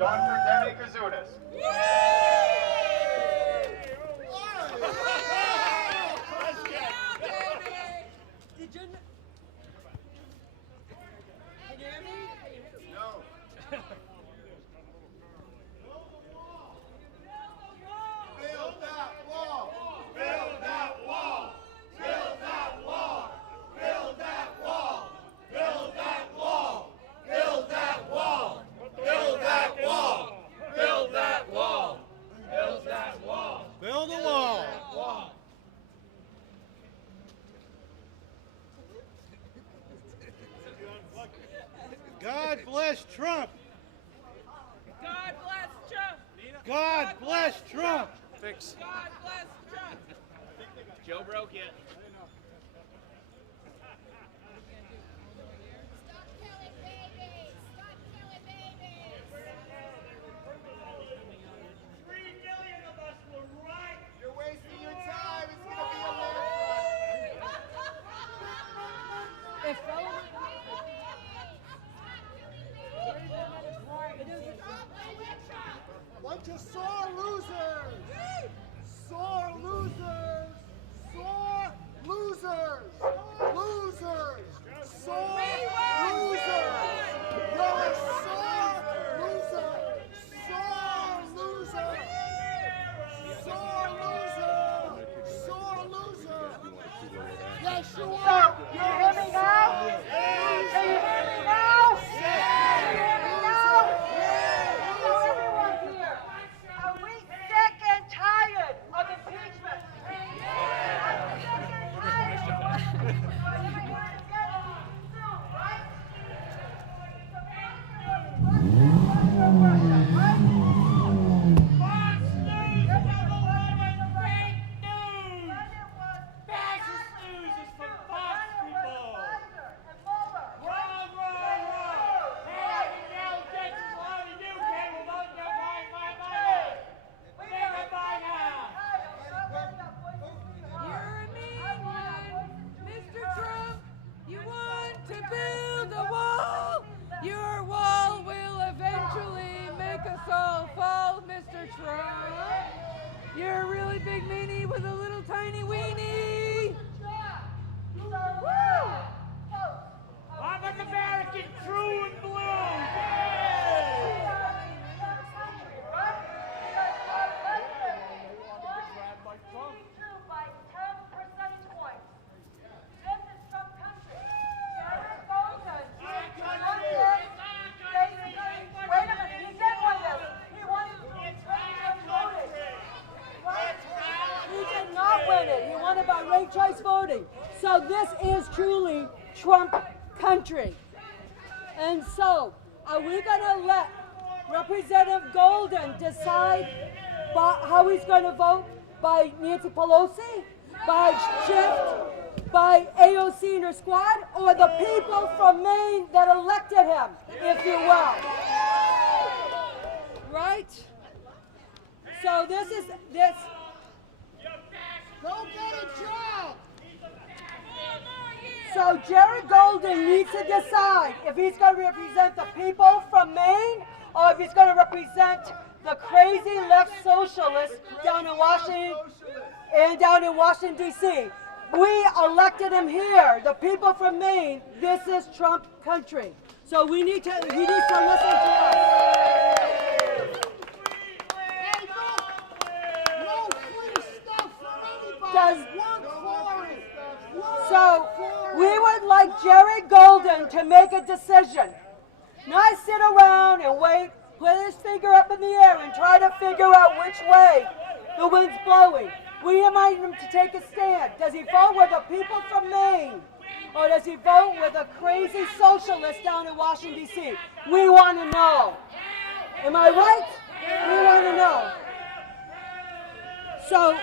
Dr. Demi Kazunas. Did you know? Can you hear me? No. Build that wall! Build that wall! Build that wall! Build that wall! Build that wall! Build that wall! Build that wall! Build that wall! Build that wall! Build a wall. God bless Trump. God bless Trump. God bless Trump. Fix. God bless Trump. Joe broke it. Stop killing babies! Stop killing babies! 3 million of us will ride. You're wasting your time. It's going to be a long If Bunch of sore losers! Sore losers! Sore losers! Losers! Sore losers! You're a sore loser! Sore loser! Sore loser! Sore loser! Yes, you are! you hear me now? Can you hear me now? Can you hear me now? So everyone here, are we sick and tired of impeachment? Are we sick and tired of what we want to get soon, right? Fascist news is for Fox people. Wrong. Hey, I can tell Texas a lot of you people don't know my money. Never mind now. You're a mean one, Mr. Trump. You want to build a wall. Your wall will eventually make us all fall, Mr. Trump. You're a really big meanie with a little tiny weenie. I'm an American true and blue. By ranked choice voting. So this is truly Trump country. And so, are we going to let Representative Golden decide how he's going to vote? By Nancy Pelosi? By Schiff? By AOC and her squad? Or the people from Maine that elected him, if you will? Right? So this. Go get a job! So Jerry Golden needs to decide if he's going to represent the people from Maine or if he's going to represent the crazy left socialists down in Washington and down in Washington, D.C. We elected him here, the people from Maine. This is Trump country. So he needs to listen to us. So we would like Jerry Golden to make a decision. Not sit around and wait, put his finger up in the air and try to figure out which way the wind's blowing. We invite him to take a stand. Does he vote with the people from Maine? Or does he vote with a crazy socialist down in Washington, D.C.? We want to know. Am I right? We want to know. So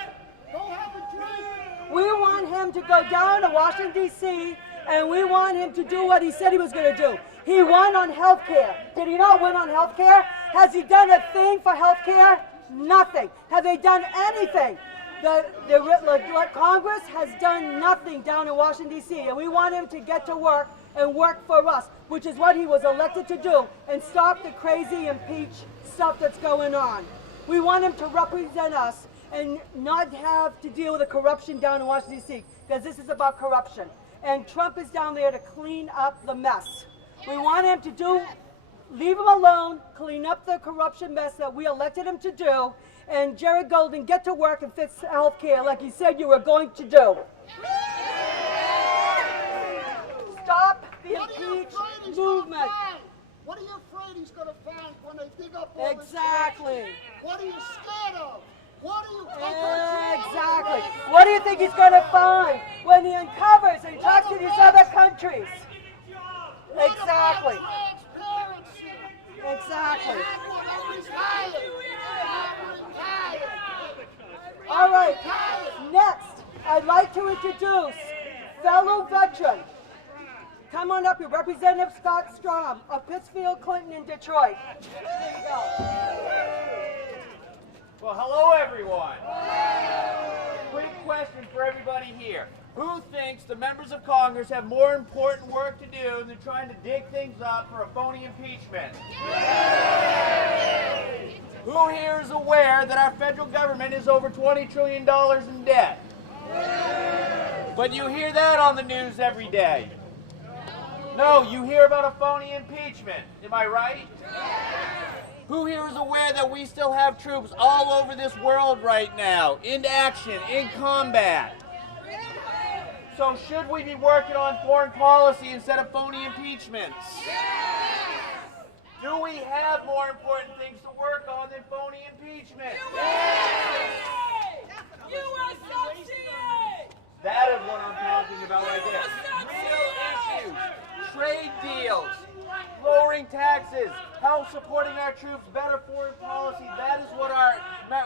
we want him to go down to Washington, D.C., and we want him to do what he said he was going to do. He won on health care. Did he not win on health care? Has he done a thing for health care? Nothing. Have they done anything? Like Congress has done nothing down in Washington, D.C., and we want him to get to work and work for us, which is what he was elected to do, and stop the crazy impeach stuff that's going on. We want him to represent us and not have to deal with the corruption down in Washington, D.C., because this is about corruption. And Trump is down there to clean up the mess. We want him to leave him alone, clean up the corruption mess that we elected him to do, and Jared Golden, get to work and fix health care like you said you were going to do. Stop the impeach movement. What are you afraid he's going to find when they dig up all Exactly. this? What are you scared of? What are you Exactly. What do you think he's going to find when he uncovers and talks to these other countries? Exactly. Transparency. Exactly. I'm retired. All right. Next, I'd like to introduce fellow veteran. Come on up here, Representative Scott Strom of Pittsfield, Clinton, and Detroit. There you go. Well, hello, everyone. Quick question for everybody here. Who thinks the members of Congress have more important work to do than trying to dig things up for a phony impeachment? Who here is aware that our federal government is over $20 trillion in debt? But you hear that on the news every day. No, you hear about a phony impeachment. Am I right? Who here is aware that we still have troops all over this world right now, in action, in combat? So should we be working on foreign policy instead of phony impeachments? Do we have more important things to work on than phony impeachment? That is what I'm talking about right there. Real issues, trade deals, lowering taxes, how supporting our troops, better foreign policy. That is what our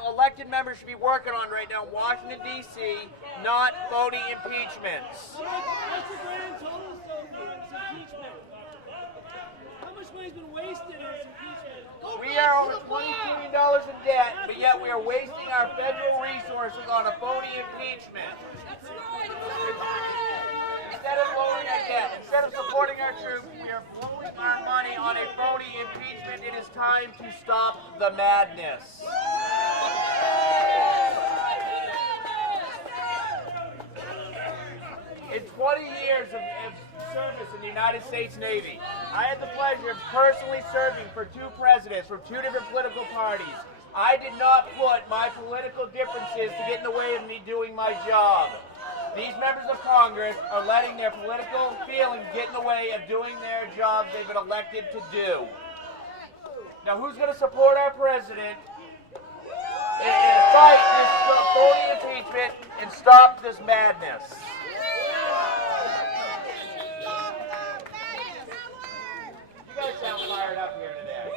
elected members should be working on right now in Washington, D.C., not phony impeachments. What's the grand total of impeachment? How much money's been wasted on impeachment? We are over $20 billion in debt, but yet we are wasting our federal resources on a phony impeachment. Instead of lowering our debt, instead of supporting our troops, we are blowing our money on a phony impeachment. It is time to stop the madness. In 20 years of service in the United States Navy, I had the pleasure of personally serving for two presidents from two different political parties. I did not put my political differences to get in the way of me doing my job. These members of Congress are letting their political feelings get in the way of doing their jobs they've been elected to do. Now, who's going to support our president and fight this phony impeachment and stop this madness? You guys sound fired up here today.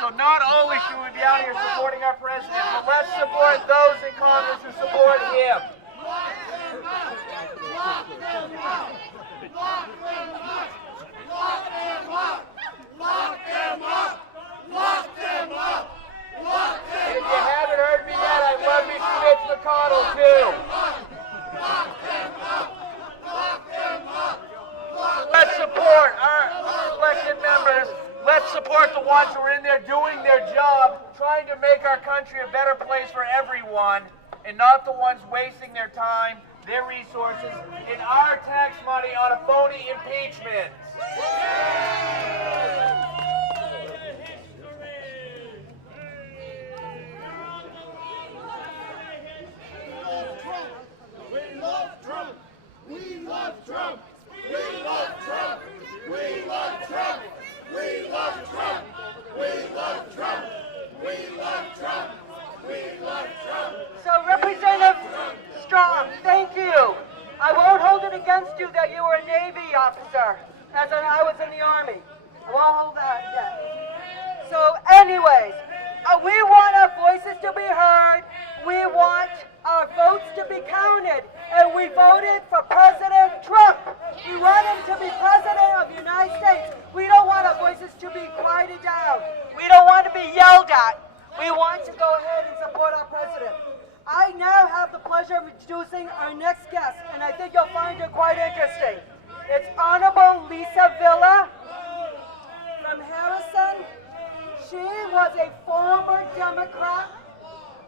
So not only should we be out here supporting our president, but let's support those in Congress who support him. And if you haven't heard me yet, I love me some Mitch McConnell too. Let's support our elected members. Let's support the ones who are in there doing their job, trying to make our country a better place for everyone, and not the ones wasting their time, their resources, and our tax money on a phony impeachment. We love Trump. We love Trump. We love Trump. We love Trump. We love Trump. We love Trump. We love Trump. We love Trump. So, Representative Strom, thank you. I won't hold it against you that you were a Navy officer, as I was in the Army. I won't hold that against. So, anyways, we want our voices to be heard. We want our votes to be counted, and we voted for President Trump. We want him to be President of the United States. We don't want our voices to be quieted down. We don't want to be yelled at, we want to go ahead and support our president. I now have the pleasure of introducing our next guest, and I think you'll find her quite interesting. It's Honorable Lisa Villa from Harrison. She was a former Democrat,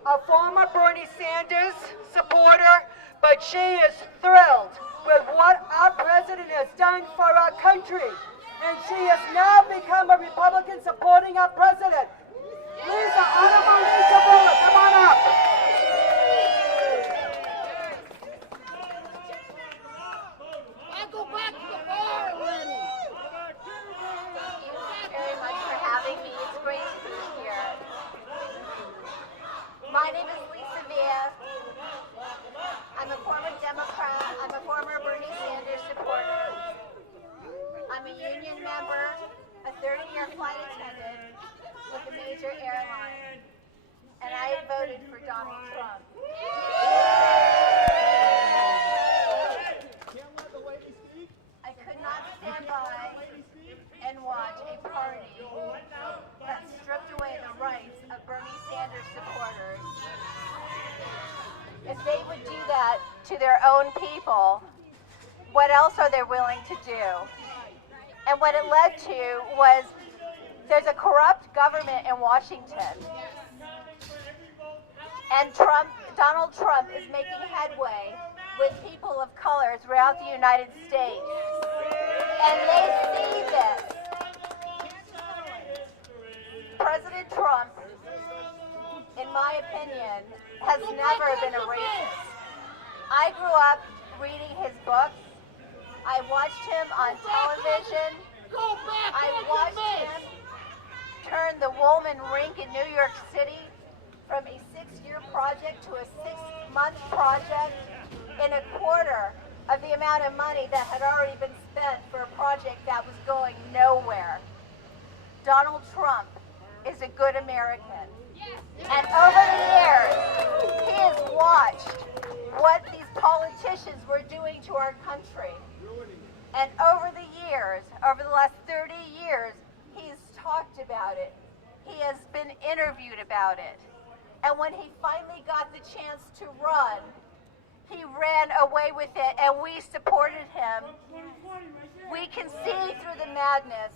a former Bernie Sanders supporter, but she is thrilled with what our president has done for our country. And she has now become a Republican supporting our president. Lisa, Honorable Lisa Villa, come on up. I go back to the bar already. Thank you very much for having me. It's great to be here. My name is Lisa Villa. I'm a former Democrat. I'm a former Bernie Sanders supporter. I'm a union member, a 30-year flight attendant with a major airline. And I voted for Donald Trump. I could not stand by and watch a party that stripped away the rights of Bernie Sanders supporters. If they would do that to their own people, what else are they willing to do? And what it led to was there's a corrupt government in Washington. And Donald Trump is making headway with people of color throughout the United States. And they see this. President Trump, in my opinion, has never been a racist. I grew up reading his books. I watched him on television. I watched him turn the Woolman Rink in New York City from a 6-year project to a 6-month project in a quarter of the amount of money that had already been spent for a project that was going nowhere. Donald Trump is a good American. And over the years, he has watched what these politicians were doing to our country. And over the years, over the last 30 years, he's talked about it. He has been interviewed about it. And when he finally got the chance to run, he ran away with it, and we supported him. We can see through the madness.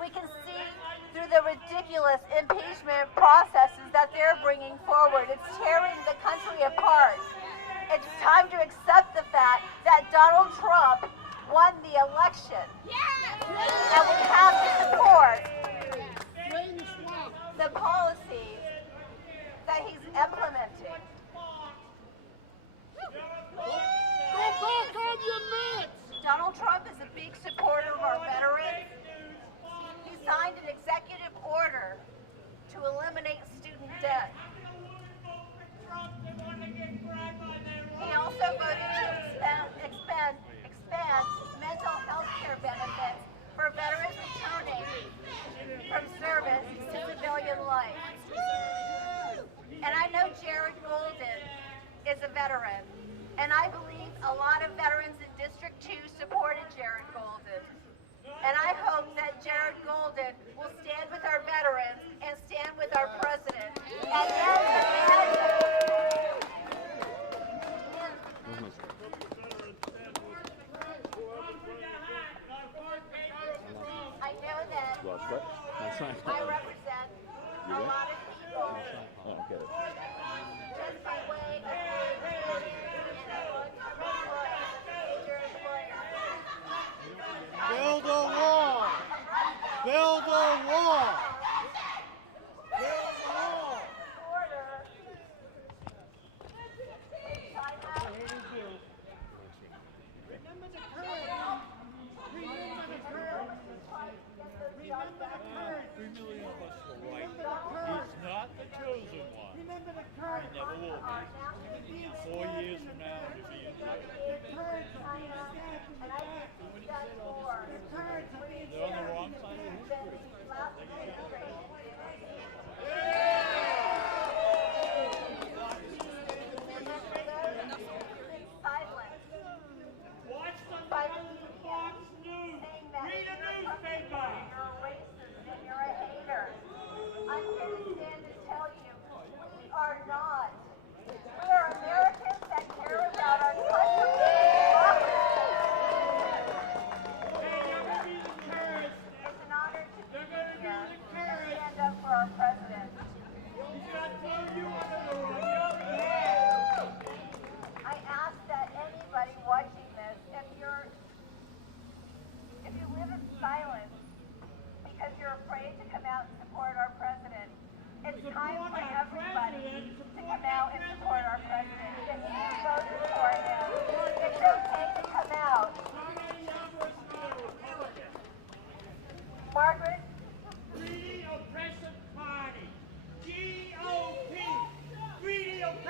We can see through the ridiculous impeachment processes that they're bringing forward. It's tearing the country apart. It's time to accept the fact that Donald Trump won the election. And we have to support the policies that he's implementing. Go back on your mitts. Donald Trump is a big supporter of our veterans. He signed an executive order to eliminate student debt. He also voted to expand mental health care benefits for veterans returning from service to civilian life. And I know Jared Golden is a veteran, and I believe a lot of veterans in District 2 supported Jared Golden. And I hope that Jared Golden will stand with our veterans and stand with our president. And I know that I represent a lot of people just by way of major employers. Build a wall. Build a wall. He's not the chosen one. He never will be. 4 years from now, he'll be in jail. They're on the wrong side of history. Watch the Fox News. Read a newspaper. You're a racist and you're a hater. I'm here to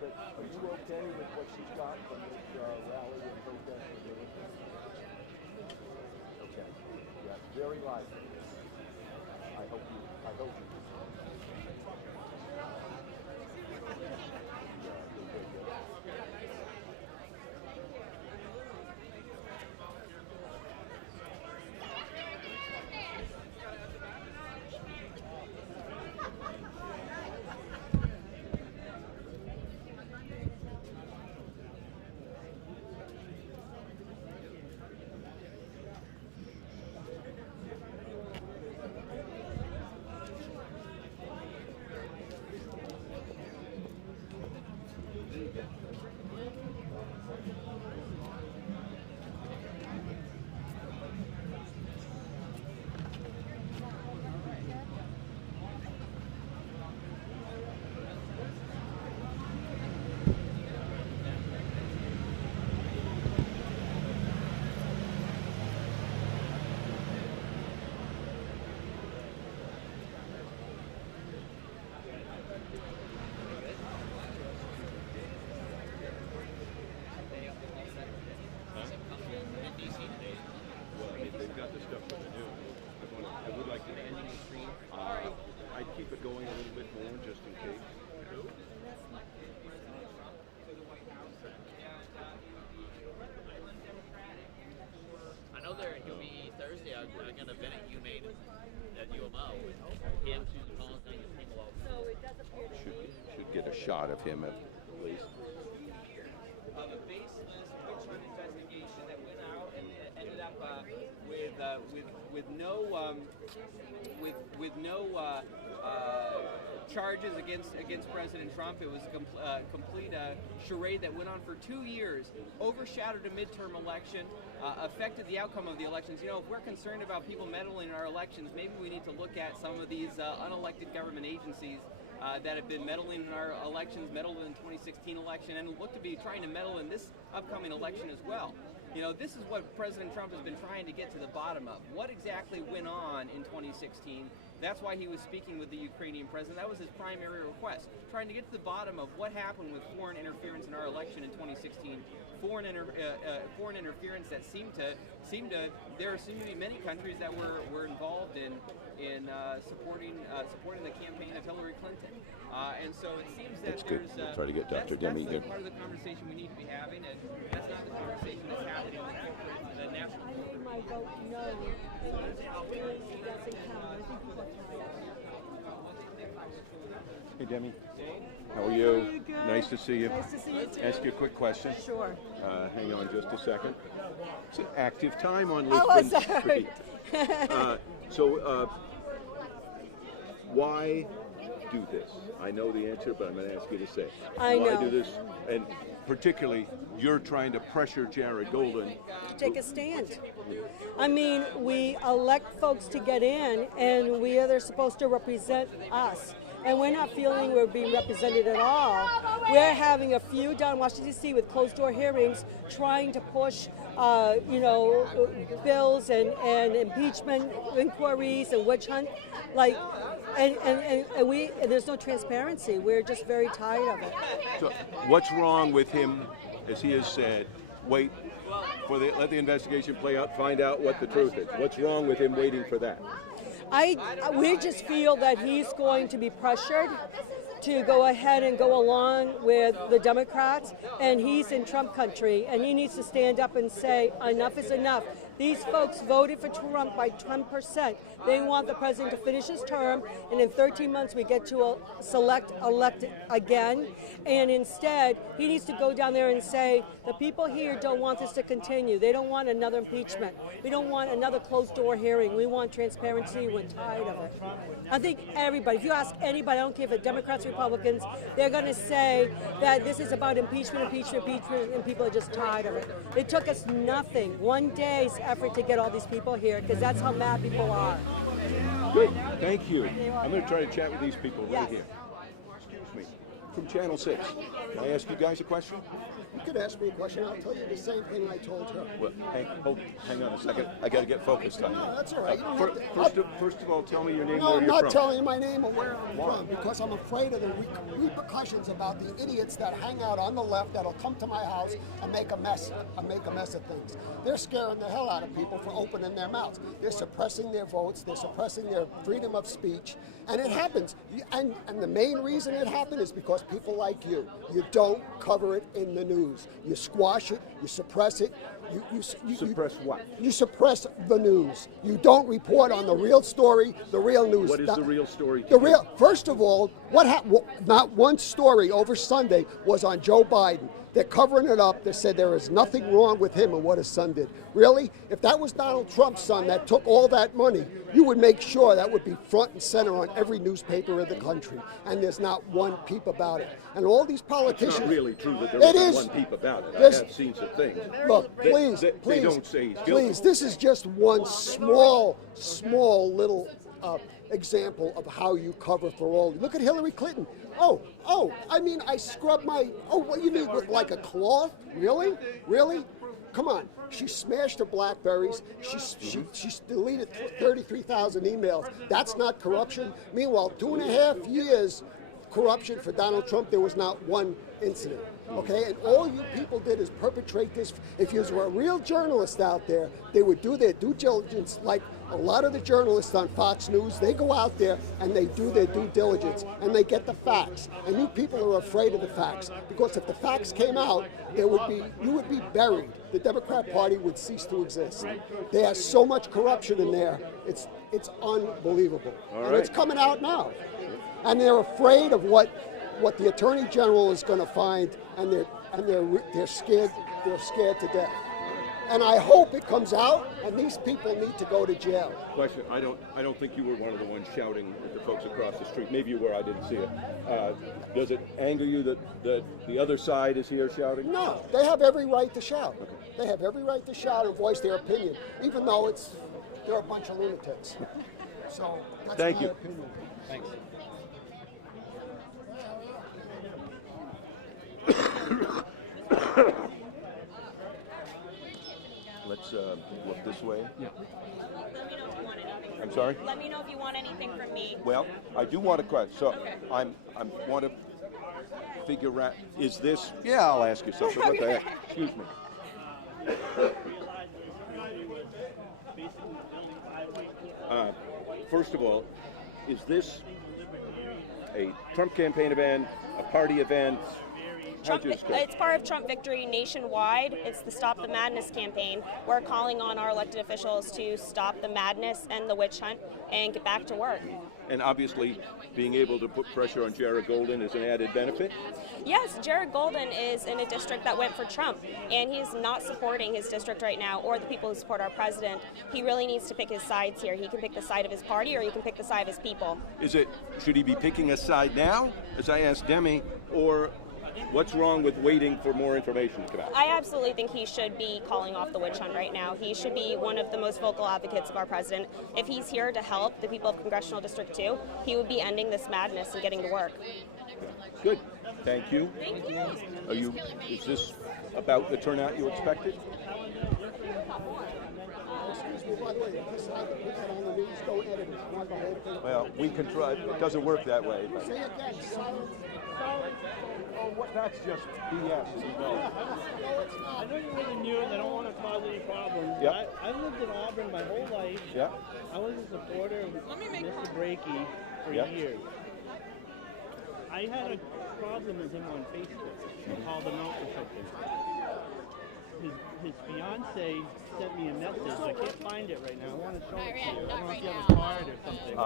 But are you okay with what she's got from this rally and protest with Livingston? Okay. Yeah, very lively. I hope you. I'd keep it going a little bit more just in case. I know he'll be Thursday. I'm going to event at UMaine at UMO. Him, Susan Collins, and people out. So it does appear to me. Should get a shot of him at least. Of a baseless witch-hunt investigation that went out and ended up with no charges against President Trump. It was a complete charade that went on for 2 years, overshadowed a midterm election, affected the outcome of the elections. You know, if we're concerned about people meddling in our elections, maybe we need to look at some of these unelected government agencies that have been meddling in our elections, meddled in the 2016 election, and look to be trying to meddle in this upcoming election as well. You know, this is what President Trump has been trying to get to the bottom of. What exactly went on in 2016? That's why he was speaking with the Ukrainian president. That was his primary request, trying to get to the bottom of what happened with foreign interference in our election in 2016. Foreign interference that seemed to there seemed to be many countries that were involved in supporting the campaign of Hillary Clinton. And so it seems that That's good. We'll try to get Dr. Demi that's part of the conversation we need to be having, and that's not the conversation that's happening with the national. I think my vote no. It doesn't count. I think people are tired. Hey, Demi. How are you? Good. Nice to see you. Nice to see you too. Ask you a quick question. Sure. Hang on just a second. It's an active time on Oh, Lisbon sorry. Street. Why do this? I know the answer, but I'm going to ask you to say. I Why know. do this? And particularly, you're trying to pressure Jared Golden. Take a stand. I mean, we elect folks to get in, and they're supposed to represent us. And we're not feeling we're being represented at all. We're having a few down in Washington, D.C. with closed-door hearings, trying to push, bills and impeachment inquiries and witch hunt, and there's no transparency. We're just very tired of it. So, what's wrong with him, as he has said, wait let the investigation play out, find out what the truth is? What's wrong with him waiting for that? We just feel that he's going to be pressured to go ahead and go along with the Democrats, and he's in Trump country, and he needs to stand up and say, enough is enough. These folks voted for Trump by 10%. They want the president to finish his term, and in 13 months we get to elect again. And instead, he needs to go down there and say, the people here don't want this to continue. They don't want another impeachment. We don't want another closed-door hearing. We want transparency. We're tired of it. I think everybody, if you ask anybody, I don't care if it's Democrats, Republicans, they're going to say that this is about impeachment, and people are just tired of it. It took us nothing, one day's effort to get all these people here, because that's how mad people are. Good, thank you. I'm going to try to chat with these people right Yes. here. Excuse me. from Channel 6. Can I ask you guys a question? You could ask me a question. I'll tell you the same thing I told her. Well, hang on a second. I got to get focused on you. No, that's all right. You don't First of all, tell me your name. No, where I'm you're not from. telling you my name or where I'm from because I'm afraid of the repercussions about the idiots that hang out on the left that'll come to my house and make a mess of things. They're scaring the hell out of people for opening their mouths. They're suppressing their votes. They're suppressing their freedom of speech. And it happens. And the main reason it happened is because people like you don't cover it in the news. You squash it. You suppress it. You suppress what? You suppress the news. You don't report on the real story, the real news. What is the real story? First of all, what happened? Not one story over Sunday was on Joe Biden. They're covering it up. They said there is nothing wrong with him and what his son did. Really? If that was Donald Trump's son that took all that money, you would make sure that would be front and center on every newspaper in the country. And there's not one peep about it. And all all politicians. It's not really true that there It isn't is. one peep about it. I There's- have seen some things. Look, please, They don't say he's guilty. please. This is just one small little example of how you cover for all. Look at Hillary Clinton. I mean, I scrub my. Oh, what you mean with like a cloth? Really? Come on. She smashed her Blackberries. She deleted 33,000 emails. That's not corruption. Meanwhile, 2.5 years corruption for Donald Trump, there was not one incident. Okay, and all you people did is perpetrate this. If you were a real journalist out there, they would do their due diligence like a lot of the journalists on Fox News. They go out there and they do their due diligence and they get the facts. And you people are afraid of the facts because if the facts came out, you would be buried. The Democrat Party would cease to exist. There's so much corruption in there. It's unbelievable. All and it's right. coming out now. And they're afraid of what the Attorney General is going to find, and they're scared to death. And I hope it comes out, and these people need to go to jail. Question: I don't think you were one of the ones shouting at the folks across the street. Maybe you were. I didn't see it. Does it anger you that the other side is here shouting? No, they have every right to shout. Okay. They have every right to shout and voice their opinion, even though they're a bunch of lunatics. So that's Thank my you. opinion. Thanks. Let's look this way. Let me know if you want anything. I'm sorry? Let me know if you want anything from me. Well, I do want a question. So I want to figure out, is this, yeah, I'll ask you something. What the heck? Excuse me. First of all, is this a Trump campaign event, a party event? How'd you describe it? It's part of Trump Victory nationwide. It's the Stop the Madness campaign. We're calling on our elected officials to stop the madness and the witch hunt and get back to work. And obviously, being able to put pressure on Jared Golden is an added benefit. Yes, Jared Golden is in a district that went for Trump, and he's not supporting his district right now or the people who support our president. He really needs to pick his sides here. He can pick the side of his party or he can pick the side of his people. Should he be picking a side now, as I asked Demi, or what's wrong with waiting for more information to come out? I absolutely think he should be calling off the witch hunt right now. He should be one of the most vocal advocates of our president. If he's here to help the people of Congressional District 2, he would be ending this madness and getting to work. Good. Thank you. Thank you. Is this about the turnout you expected? Excuse me, by the way, if you decide to put that on the news, don't edit it. Want the whole thing. Well, we can try. It doesn't work that way. But. Say again, silence. That's just BS. I know you live in New and I don't want to cause any problems. Yeah. But I lived in Auburn my whole life. Yeah. I was a supporter of Mr. Brakey for Yeah. years. I had a problem with him on Facebook. I called him out for something. His fiance sent me a message. I can't find it right now. I want to show it to you. I don't know if you have a card or something.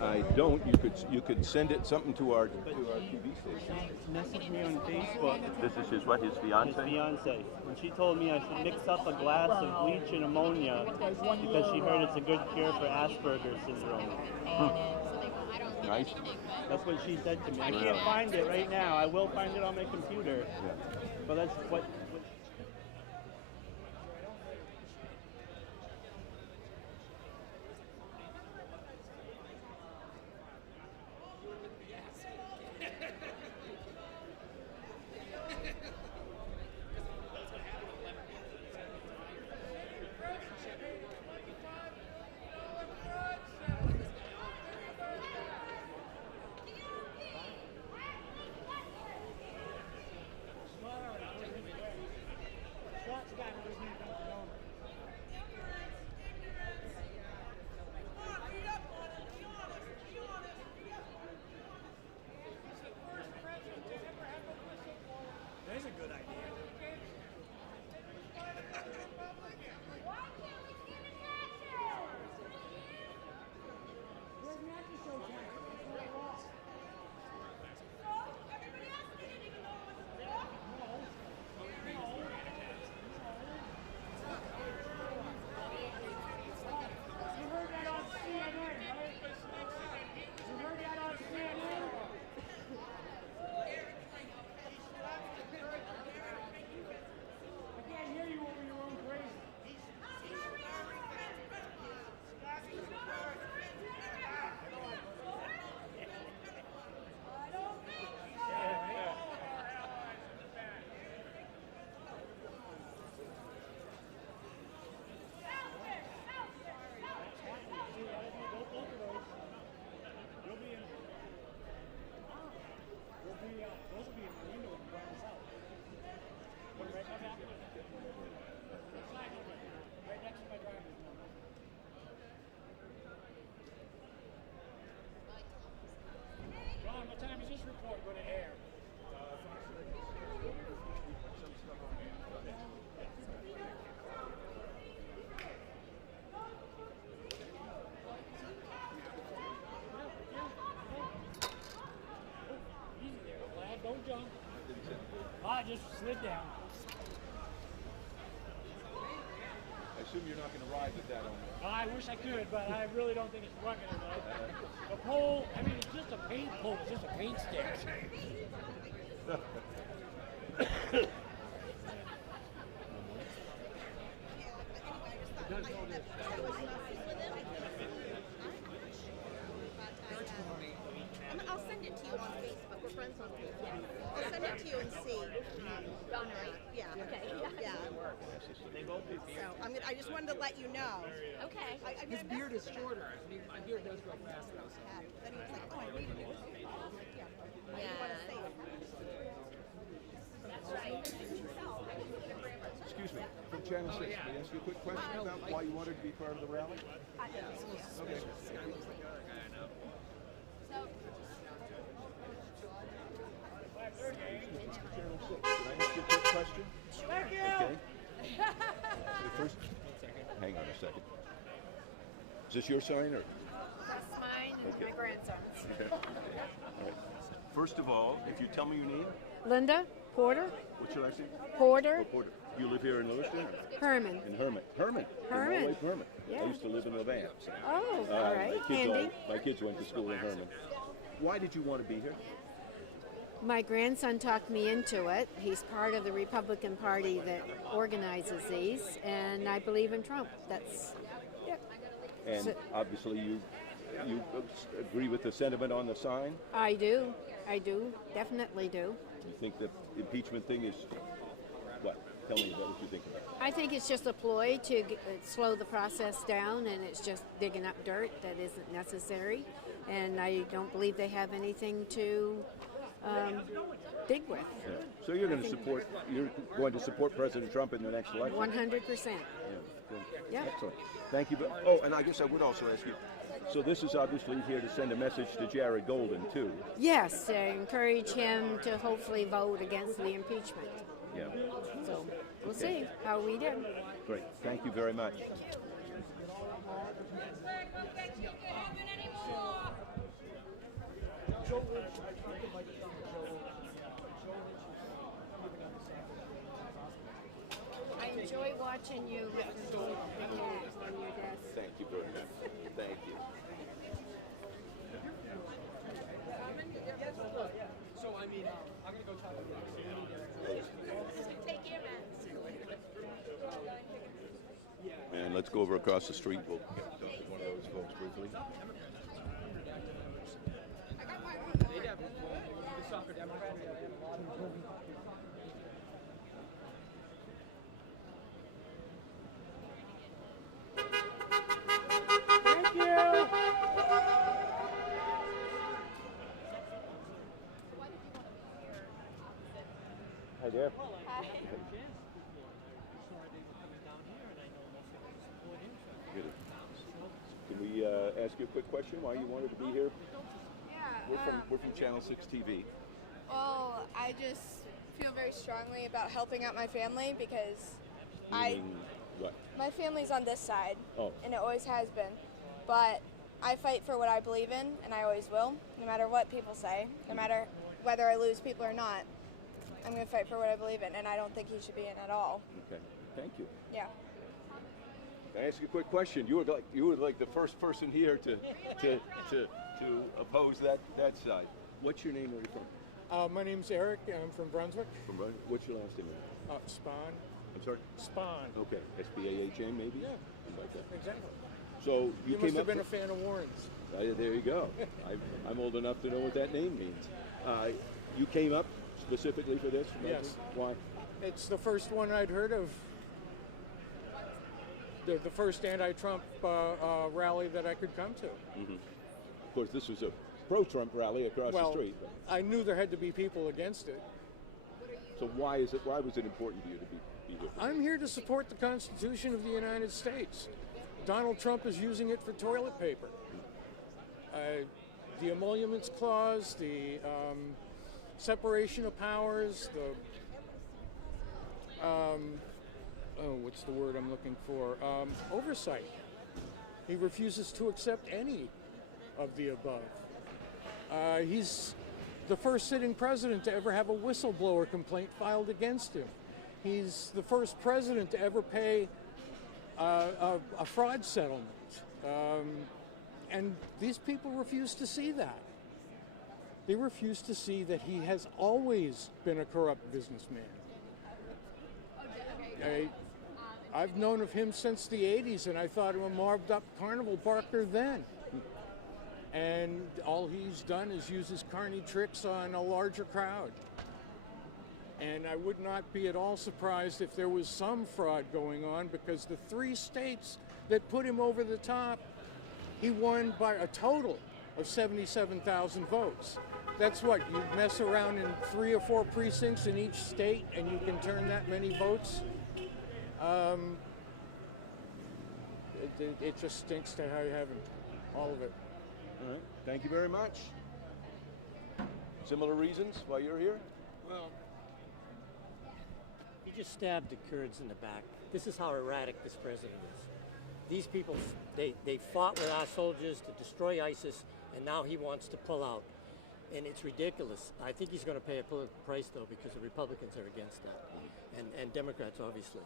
I don't. You could send it something to our TV station. Message me on Facebook. This is his fiance? His fiance. And she told me I should mix up a glass of bleach and ammonia because she heard it's a good cure for Asperger's syndrome. Nice. That's what she said to me. I can't find it right now. I will find it on my computer. Yeah. But that's what I just slid down. I assume you're not going to ride with that on there. I wish I could, but I really don't think it's rugged enough. The pole, I mean, it's just a paint pole. It's just a paint stick. I'll send it to you on Facebook. We're friends on Facebook. I'll send it to you and see. Yeah. Okay. Yeah. So I just wanted to let you know. Okay. His beard is shorter. I mean, my beard does grow fast though. Then he was like, oh, I need to do this. I'm like, yeah. I didn't want to say it. Excuse me, from Channel 6, may I ask you a quick question about why you wanted to be part of the rally? Okay. Channel 6, can I ask you a quick question? Thank you. Okay. First, hang on a second. Is this your sign or? That's mine and Okay. my grandson's. Okay. All right. First of all, if you tell me your name, Linda Porter. what's your last name? Porter. Oh, Porter. You live here in Lewiston? Or? Herman. In Herman. Herman. Herman. In Norway, Herman. Yeah. I used to live in Levant. Oh, all right. Handy. My kids went to school in Herman. Why did you want to be here? My grandson talked me into it. He's part of the Republican Party that organizes these, and I believe in Trump. That's And So- obviously you agree with the sentiment on the sign? I do. I do. Definitely do. You think the impeachment thing is what? Tell me about what you think about it. I think it's just a ploy to slow the process down, and it's just digging up dirt that isn't necessary. And I don't believe they have anything to dig with. Yeah. So you're going to support President Trump in the next election? 100%. Yeah, good. Yep. Excellent. Thank you. Oh, and I guess I would also ask you, so this is obviously here to send a message to Jared Golden, too. Yes, encourage him to hopefully vote against the impeachment. Yeah. So we'll Okay. see how we do. Great. Thank you very much. I enjoy watching you with the tabs on your desk. Thank you very much. Thank you. So, I mean, I'm going to go talk to Take care, man. And let's go over across the street. We'll talk to one of those folks briefly. the soccer Democrat. Thank you. Hi there. Good. Can we ask you a quick question? Why you wanted to be here? We're from Channel 6 TV. Well, I just feel very strongly about helping out my family because Meaning what? my family's on this side, Oh. and it always has been. But I fight for what I believe in, and I always will, no matter what people say, no matter whether I lose people or not. I'm going to fight for what I believe in, and I don't think he should be in at all. Okay. Thank you. Yeah. Can I ask you a quick question? You were like the first person here to oppose that side. What's your name? Where are you from? My name's Eric. I'm from Brunswick. From Brunswick. What's your last name? Spawn. I'm sorry. Spawn. Okay. S-P-A-H-A maybe. Yeah. Something like that. Exactly. So You came must have up been a fan of Warren's. There you go. I'm old enough to know what that name means. You came up specifically for this? Yes. Why? It's the first one I'd heard of. The first anti-Trump rally that I could come to. Mm-hmm. Of course, this was a pro-Trump rally across the street. I knew there had to be people against it. So why was it important to you to be here? I'm here to support the Constitution of the United States. Donald Trump is using it for toilet paper. The emoluments clause, the separation of powers, what's the word I'm looking for? Oversight. He refuses to accept any of the above. He's the first sitting president to ever have a whistleblower complaint filed against him. He's the first president to ever pay a fraud settlement. And these people refuse to see that. They refuse to see that he has always been a corrupt businessman. I've known of him since the 80s, and I thought him a marved up carnival barker then. And all he's done is use his carny tricks on a larger crowd. And I would not be at all surprised if there was some fraud going on, because the 3 states that put him over the top, he won by a total of 77,000 votes. That's what, you mess around in 3 or 4 precincts in each state and you can turn that many votes? It just stinks to have him, all of it. All right, thank you very much. Similar reasons why you're here? Well, he just stabbed the Kurds in the back. This is how erratic this president is. These people, they fought with our soldiers to destroy ISIS, and now he wants to pull out. And it's ridiculous. I think he's going to pay a political price, though, because the Republicans are against that, and Democrats, obviously.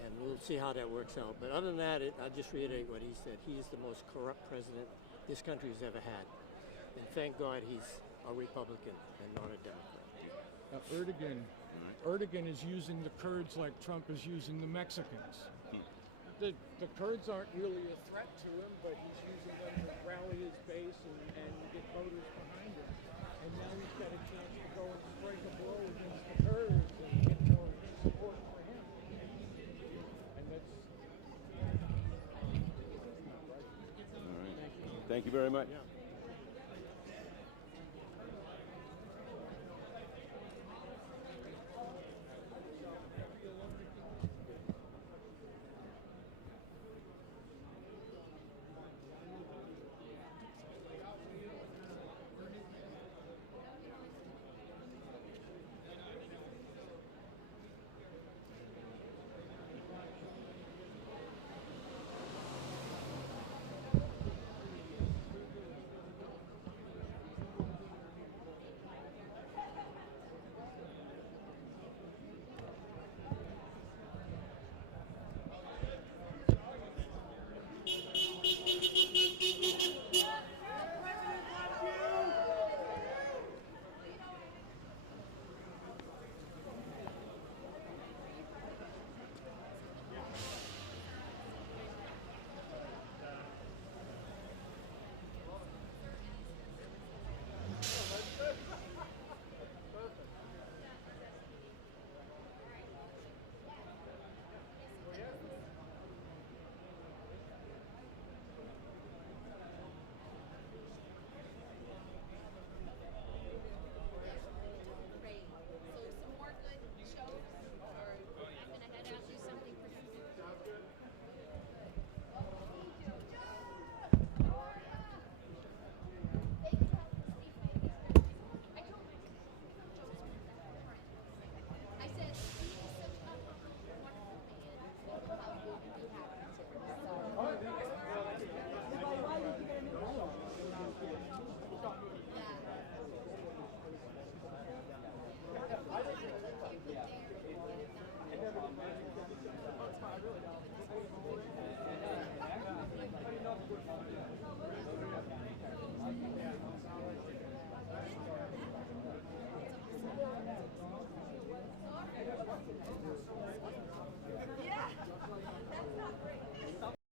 And we'll see how that works out. But other than that, I'll just reiterate what he said. He is the most corrupt president this country has ever had. And thank God he's a Republican and not a Democrat. Erdogan is using the Kurds like Trump is using the Mexicans. The Kurds aren't really a threat to him, but he's using them to rally his base and get voters behind him. And now he's got a chance to go and strike a blow against the Kurds and get more support for him. And that's all right. Thank you very much. Yeah.